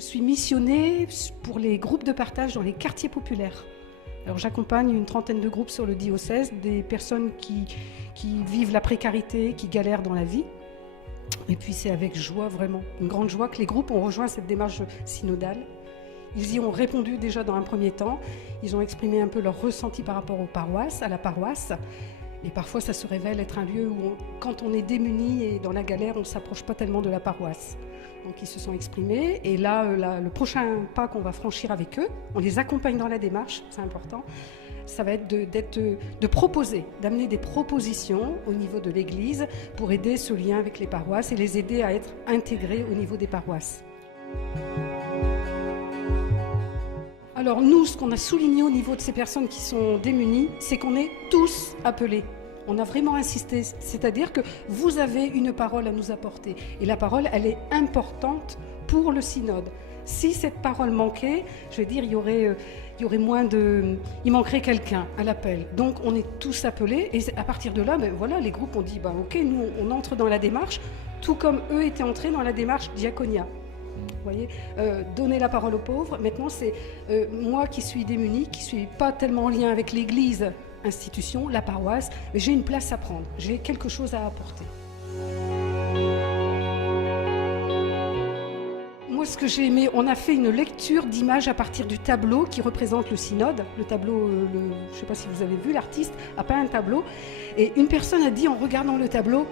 suis missionnée pour les groupes de partage dans les quartiers populaires. Alors j'accompagne une trentaine de groupes sur le diocèse, des personnes qui vivent la précarité, qui galèrent dans la vie. Et puis c'est avec joie, vraiment, une grande joie que les groupes ont rejoint cette démarche synodale. Ils y ont répondu déjà dans un premier temps. Ils ont exprimé un peu leur ressenti par rapport aux paroisses, à la paroisse. Et parfois ça se révèle être un lieu où, quand on est démuni et dans la galère, on ne s'approche pas tellement de la paroisse. Donc ils se sont exprimés, et là, le prochain pas qu'on va franchir avec eux, on les accompagne dans la démarche, c'est important, ça va être de proposer, d'amener des propositions au niveau de l'Église pour aider ce lien avec les paroisses et les aider à être intégrés au niveau des paroisses. Alors nous, ce qu'on a souligné au niveau de ces personnes qui sont démunies, c'est qu'on est tous appelés. On a vraiment insisté, c'est-à-dire que vous avez une parole à nous apporter. Et la parole, elle est importante pour le synode. Si cette parole manquait, je vais dire, il y aurait il manquerait quelqu'un à l'appel. Donc on est tous appelés, et à partir de là, voilà, les groupes ont dit, ok, nous on entre dans la démarche, tout comme eux étaient entrés dans la démarche diaconia. Vous voyez, donner la parole aux pauvres. Maintenant, c'est moi qui suis démunie, qui ne suis pas tellement en lien avec l'Église, institution, la paroisse, mais j'ai une place à prendre, j'ai quelque chose à apporter. Moi, ce que j'ai aimé, on a fait une lecture d'images à partir du tableau qui représente le synode. Le tableau, je ne sais pas si vous avez vu, l'artiste a peint un tableau, et une personne a dit en regardant le tableau,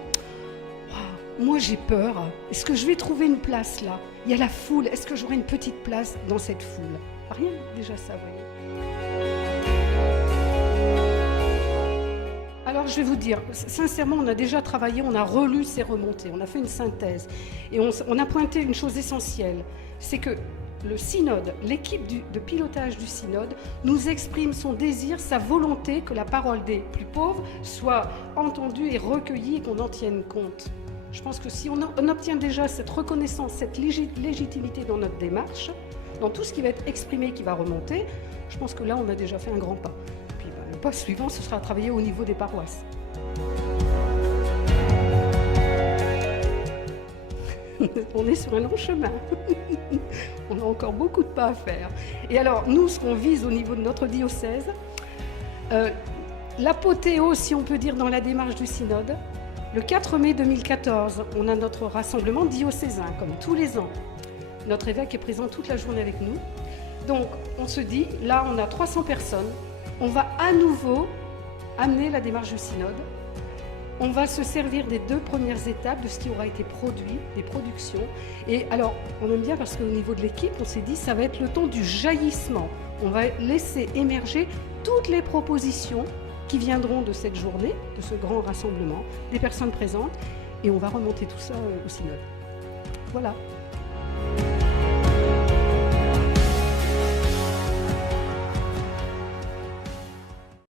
moi j'ai peur, est-ce que je vais trouver une place là? Il y a la foule, est-ce que j'aurai une petite place dans cette foule? Rien, déjà ça, vous voyez. Alors je vais vous dire, sincèrement, on a déjà travaillé, on a relu ces remontées, on a fait une synthèse, et on a pointé une chose essentielle, c'est que le synode, l'équipe de pilotage du synode, nous exprime son désir, sa volonté que la parole des plus pauvres soit entendue et recueillie et qu'on en tienne compte. Je pense que si on obtient déjà cette reconnaissance, cette légitimité dans notre démarche, dans tout ce qui va être exprimé, qui va remonter, je pense que là, on a déjà fait un grand pas. Puis le pas suivant, ce sera à travailler au niveau des paroisses. On est sur un long chemin. On a encore beaucoup de pas à faire. Et alors, nous, ce qu'on vise au niveau de notre diocèse, l'apothéose, si on peut dire, dans la démarche du synode, le 4 mai 2014, on a notre rassemblement diocésain, comme tous les ans. Notre évêque est présent toute la journée avec nous. Donc, on se dit, là, on a 300 personnes. On va à nouveau amener la démarche du synode. On va se servir des 2 premières étapes de ce qui aura été produit, des productions. Et alors, on aime bien parce qu'au niveau de l'équipe, on s'est dit, ça va être le temps du jaillissement. On va laisser émerger toutes les propositions qui viendront de cette journée, de ce grand rassemblement, des personnes présentes, et on va remonter tout ça au synode. Voilà.